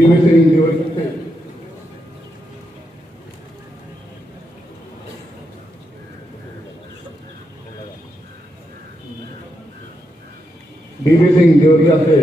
बीवी सिंह देवरिया से बीवी सिंह देवरिया से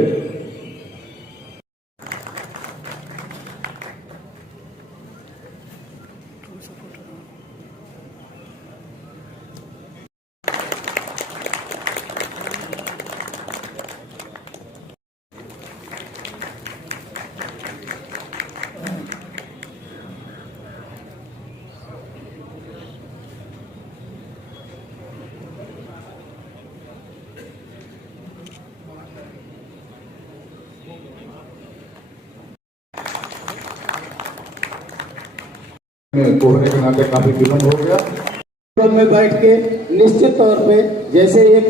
कोहरे के नाते काफी विलंब हो गया। में बैठ के निश्चित तौर पे जैसे एक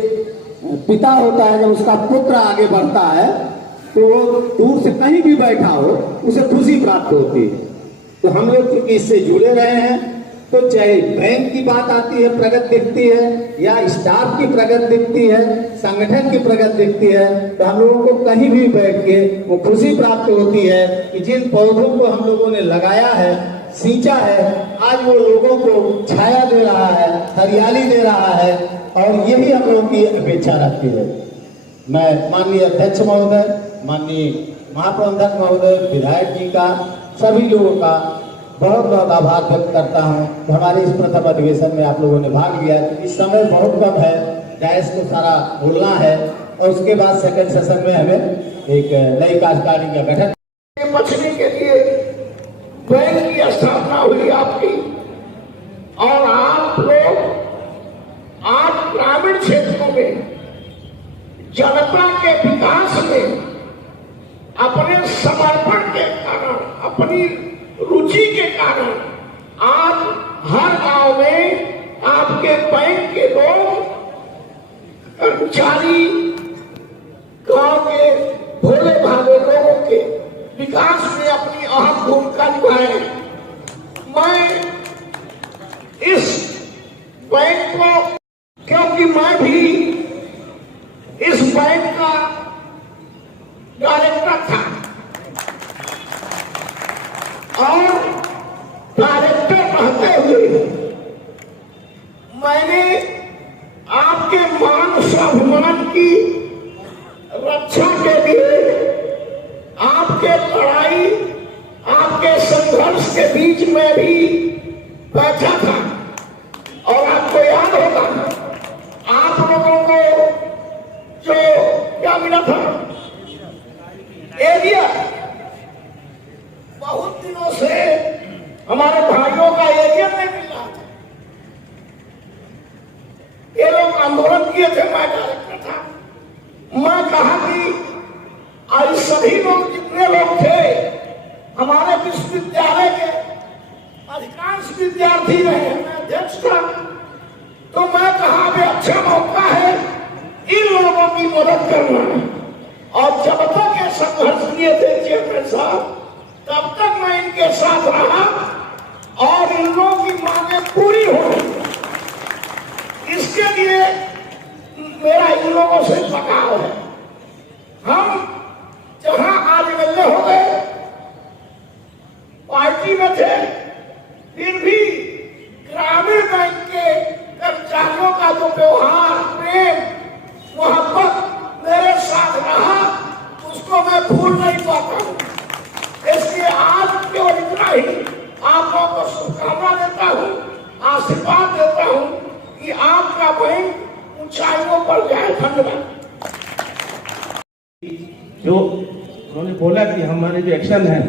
पिता होता है जब उसका पुत्र आगे बढ़ता है तो वो दूर से कहीं भी बैठा हो उसे खुशी प्राप्त होती है। तो हम लोग क्योंकि इससे जुड़े रहे हैं तो चाहे बैंक की बात आती है प्रगति दिखती है या स्टाफ की प्रगति दिखती है, संगठन की प्रगति दिखती है, तो हम लोगों को कहीं भी बैठ के वो खुशी प्राप्त होती है कि जिन पौधों को हम लोगों ने लगाया है, सींचा है, आज वो लोगों को छाया दे रहा है, हरियाली दे रहा है और यही हम लोगों की अपेक्षा रखती है। मैं माननीय अध्यक्ष महोदय, माननीय महाप्रबंधक महोदय, विधायक जी का, सभी लोगों का बहुत बहुत आभार व्यक्त करता हूँ। हमारे इस प्रथम अधिवेशन में आप लोगों ने भाग लिया। इस समय बहुत कम है, जायज को सारा बोलना है और उसके बाद सेकंड सेशन में हमें एक नई कार्यकारिणी का गठन बचने के लिए बैंक की स्थापना हुई आपकी और आप लोग आज ग्रामीण क्षेत्रों में जनता के विकास में अपने समर्पण के कारण, अपनी रुचि के कारण आज हर गांव में आपके बैंक के लोग, कर्मचारी, गांव के भोले भाले लोगों के विकास में अपनी अहम भूमिका निभाए। मैं इस बैंक को, क्योंकि मैं भी इस बैंक का डायरेक्टर था और डायरेक्टर रहते हुए मैंने आपके मान स्वाभिमान की रक्षा के लिए आपके लड़ाई, आपके संघर्ष के बीच में भी बैठा था और आपको याद होगा आप लोगों को जो क्या मिला था एरिया, बहुत दिनों से हमारे भाइयों का एरिया नहीं मिल रहा था। ये लोग आंदोलन किए थे, मैं डायरेक्टर था। मैं कहा कि आज सभी लोग जितने लोग थे हमारे विश्वविद्यालय के अधिकांश विद्यार्थी रहे, मैं अध्यक्ष था, तो मैं कहा अभी अच्छा मौका है इन लोगों की मदद करना। और जब तक ये संघर्ष किए थे चेयरमैन साहब, तब तक मैं इनके साथ रहा और इन लोगों की मांगें पूरी हो। इसके लिए मेरा इन लोगों से लगाव है। हम जहां आज मिलने हो गए, पार्टी में थे, फिर भी ग्रामीण बैंक के कर्मचारियों का जो व्यवहार, प्रेम, मोहब्बत मेरे साथ रहा, उसको मैं भूल नहीं पाता हूं। इसलिए आज केवल इतना ही आप लोगों को शुभकामना देता हूं, आशीर्वाद देता हूं कि आपका बैंक ऊंचाइयों पर जाए। धन्यवाद। जो उन्होंने बोला कि हमारे जो एक्शन है,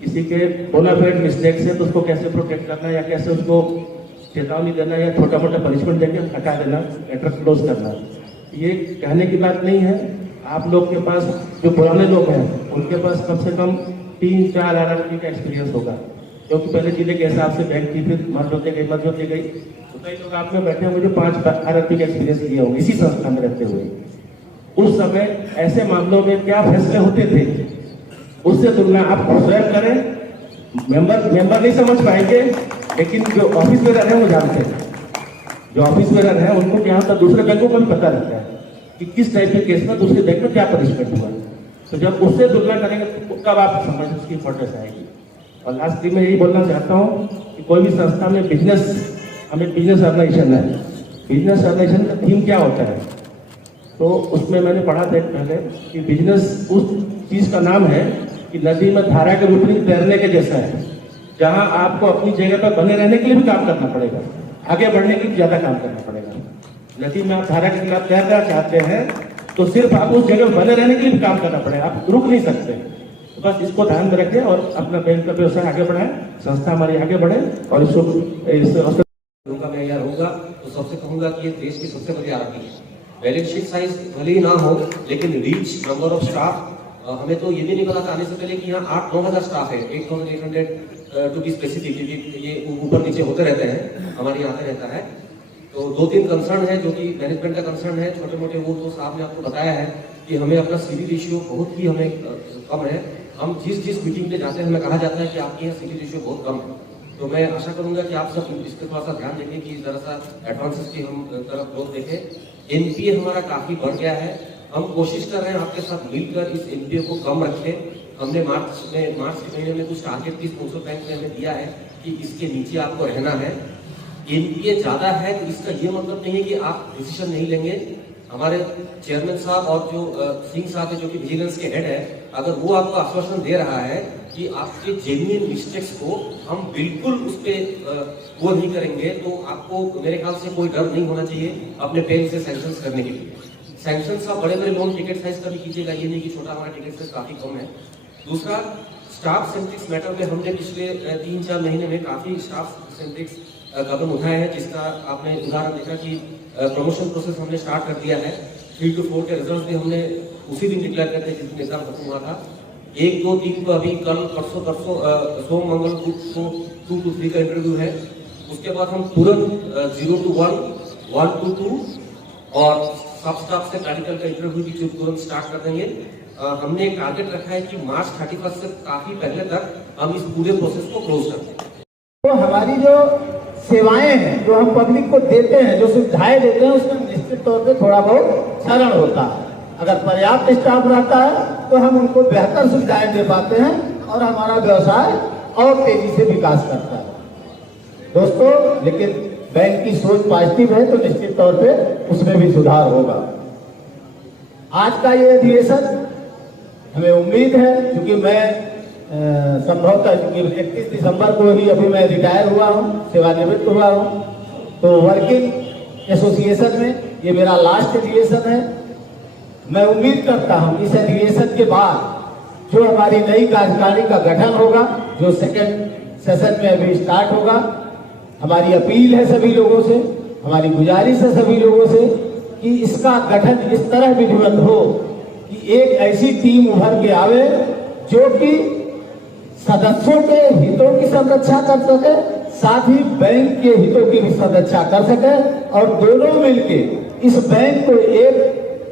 किसी के बोनाफाइड मिस्टेक से तो उसको कैसे प्रोटेक्ट करना या कैसे उसको चेतावनी देना या छोटा मोटा पनिशमेंट देकर हटा देना, लेटर क्लोज करना, ये कहने की बात नहीं है। आप लोग के पास जो पुराने लोग हैं उनके पास कम से कम 3-4 RRT का एक्सपीरियंस होगा, क्योंकि पहले जिले के हिसाब से बैंक की फिर मर्ज होती गई। तो कई लोग आप में बैठे होंगे जो 5 RRT का एक्सपीरियंस लिए होंगे इसी संस्था में रहते हुए। उस समय ऐसे मामलों में क्या फैसले होते थे उससे तुलना आप स्वयं करें। मेंबर नहीं समझ पाएंगे, लेकिन जो ऑफिस बेरर है वो जानते हैं। जो ऑफिस बेरर है उनको क्या होता है, दूसरे बैंकों को भी पता रहता है कि किस टाइप के केस में दूसरे बैंक में क्या पनिशमेंट हुआ। तो जब उससे तुलना करेंगे तो तब आप समझ उसकी इंपॉर्टेंस आएगी। और लास्ट में यही बोलना चाहता हूँ कि कोई भी संस्था में हमें बिजनेस ऑर्गेनाइजेशन है, बिजनेस ऑर्गेनाइजेशन का थीम क्या होता है, तो उसमें मैंने पढ़ा था पहले कि बिजनेस उस चीज का नाम है कि नदी में धारा के विपरीत तैरने के जैसा है, जहां आपको अपनी जगह पर बने रहने के लिए भी काम करना पड़ेगा, आगे बढ़ने के लिए ज्यादा काम करना पड़ेगा। नदी में आप धारा के खिलाफ तैरना चाहते हैं तो सिर्फ आप उस जगह पर बने रहने के लिए भी काम करना पड़ेगा, आप रुक नहीं सकते। तो बस इसको ध्यान में रखें और अपना बैंक का व्यवसाय आगे बढ़ाएं, संस्था हमारी आगे बढ़े और इसको मैं यहाँ रहूंगा तो सबसे कहूंगा कि ये देश की सबसे बड़ी आरती है। बैलेंस शीट साइज भले ही ना हो, लेकिन रीच, नंबर ऑफ स्टाफ, हमें तो ये भी नहीं पता था आने से पहले कि यहाँ 8-9 हज़ार स्टाफ है, 8,800 टू बी स्पेसिफिक, क्योंकि ये ऊपर नीचे होते रहते हैं, हमारे यहाँ आते रहता है। तो 2-3 कंसर्न है जो कि मैनेजमेंट का कंसर्न है, छोटे मोटे वो तो साहब ने आपको बताया है कि हमें अपना सीवी रेशियो बहुत ही हमें कम है। हम जिस मीटिंग पे जाते हैं हमें कहा जाता है कि आपके यहाँ सीवी रेशियो बहुत कम है। तो मैं आशा करूंगा कि आप सब इस पर थोड़ा सा ध्यान देंगे कि जरा सा एडवांसेस की हम तरफ ग्रोथ देखें। एनपीए हमारा काफी बढ़ गया है, हम कोशिश कर रहे हैं आपके साथ मिलकर इस एनपीए को कम रखें। हमने मार्च के महीने में कुछ टारगेट 30 बैंक ने हमें दिया है कि इसके नीचे आपको रहना है। एनपीए ज्यादा है तो इसका ये मतलब नहीं है कि आप डिसीजन नहीं लेंगे। हमारे चेयरमैन साहब और जो सिंह साहब है जो कि विजिलेंस के हेड है, अगर वो आपको आश्वासन दे रहा है कि आपके जेन्युइन मिस्टेक्स को हम बिल्कुल उस पर वो नहीं करेंगे, तो आपको मेरे ख्याल से कोई डर नहीं होना चाहिए अपने बैंक से सैंक्शंस करने के लिए। सैंक्शंस आप बड़े बड़े लोन टिकट साइज का भी कीजिएगा, ये नहीं कि छोटा हमारा टिकट साइज काफी कम है। दूसरा, स्टाफ सेंट्रिक्स मैटर में हमने पिछले 3-4 महीने में काफी स्टाफ सेंट्रिक्स कदम उठाए हैं, जिसका आपने उदाहरण देखा कि प्रमोशन प्रोसेस हमने स्टार्ट कर दिया है। 3 to 4 के रिजल्ट भी हमने उसी दिन डिक्लेयर करते हैं जिस दिन एग्जाम खत्म हुआ था। 1, 2, 3 को अभी कल परसों सोम मंगल को 2 to 3 का इंटरव्यू है। उसके बाद हम तुरंत 0 to 1, 1 to 2 और सब स्टाफ से प्रैक्टिकल का इंटरव्यू भी तुरंत स्टार्ट कर देंगे। हमने एक टारगेट रखा है कि मार्च 31 से काफी पहले तक हम इस पूरे प्रोसेस को क्लोज कर दें। तो हमारी जो सेवाएं हैं जो हम पब्लिक को देते हैं, जो सुविधाएं देते हैं, उसमें निश्चित तौर पे थोड़ा बहुत सरल होता है। अगर पर्याप्त स्टाफ रहता है तो हम उनको बेहतर सुविधाएं दे पाते हैं और हमारा व्यवसाय और तेजी से विकास करता है। दोस्तों, लेकिन बैंक की सोच पॉजिटिव है तो निश्चित तौर पे उसमें भी सुधार होगा। आज का ये अधिवेशन हमें उम्मीद है, क्योंकि मैं संभवतः 31 दिसंबर को ही अभी मैं रिटायर हुआ हूँ, सेवानिवृत्त हुआ हूँ, तो वर्किंग एसोसिएशन में ये मेरा लास्ट अधिवेशन है। मैं उम्मीद करता हूँ इस अधिवेशन के बाद जो हमारी नई कार्यकारिणी का गठन होगा, जो सेकंड सेशन में अभी स्टार्ट होगा, हमारी अपील है सभी लोगों से, हमारी गुजारिश है सभी लोगों से कि इसका गठन इस तरह विधिवत हो कि एक ऐसी टीम उभर के आवे जो कि सदस्यों के हितों की संरक्षा कर सके, साथ ही बैंक के हितों की भी संरक्षा कर सके और दोनों मिलके इस बैंक को एक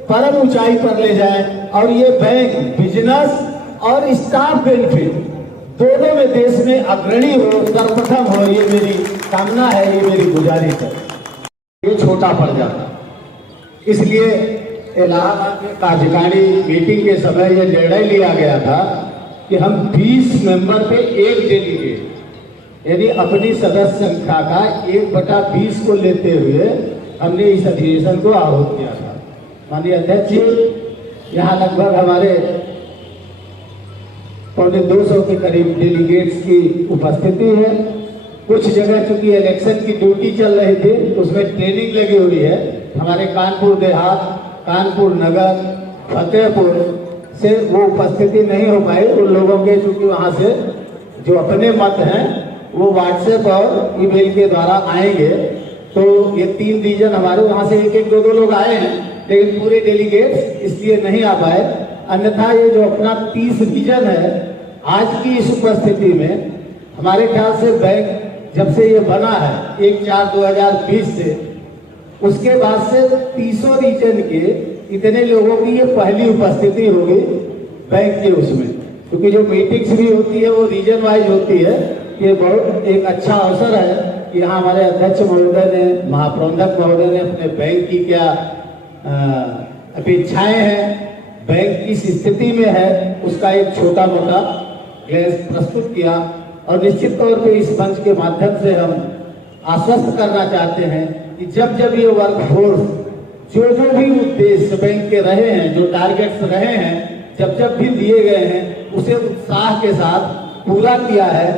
परम ऊंचाई पर ले जाए और ये बैंक बिजनेस और स्टाफ बेनिफिट दोनों में देश में अग्रणी हो, सर्वप्रथम हो, ये मेरी कामना है, ये मेरी गुजारिश है। ये छोटा पड़ जाता, इसलिए इलाहाबाद में कार्यकारिणी मीटिंग के समय यह निर्णय लिया गया था कि हम 20 मेंबर पे 1 डेलीगेट, यानी अपनी सदस्य संख्या का 1/20 को लेते हुए हमने इस अधिवेशन को आहूत किया था। माननीय अध्यक्ष जी, यहाँ लगभग हमारे 250 के करीब डेलीगेट्स की उपस्थिति है। कुछ जगह चूंकि इलेक्शन की ड्यूटी चल रही थी, उसमें ट्रेनिंग लगी हुई है। हमारे कानपुर देहात, कानपुर नगर, फतेहपुर से वो उपस्थिति नहीं हो पाई उन लोगों के, चूंकि वहां से जो अपने मत हैं वो व्हाट्सएप और ईमेल के द्वारा आएंगे। तो ये 3 रीजन हमारे, वहां से 1-1, 2-2 लोग आए हैं, लेकिन पूरे डेलीगेट्स इसलिए नहीं आ पाए। अन्यथा ये जो अपना 30 रीजन है, आज की इस उपस्थिति में हमारे ख्याल से बैंक जब से ये बना है 1/4/2020 से, उसके बाद से 30 रीजन के इतने लोगों की ये पहली उपस्थिति होगी बैंक के उसमें, क्योंकि जो मीटिंग्स भी होती है वो रीजन वाइज होती है। ये बहुत एक अच्छा अवसर है कि यहाँ हमारे अध्यक्ष महोदय ने, महाप्रबंधक महोदय ने अपने बैंक की क्या अपेक्षाएं हैं बैंक किस स्थिति में है उसका एक छोटा मोटा ग्लेंस प्रस्तुत किया। और निश्चित तौर पे इस मंच के माध्यम से हम आश्वस्त करना चाहते हैं कि जब जब ये वर्कफोर्स जो भी उद्देश्य बैंक के रहे हैं, जो टारगेट्स रहे हैं, जब भी दिए गए हैं, उसे उत्साह के साथ पूरा किया है।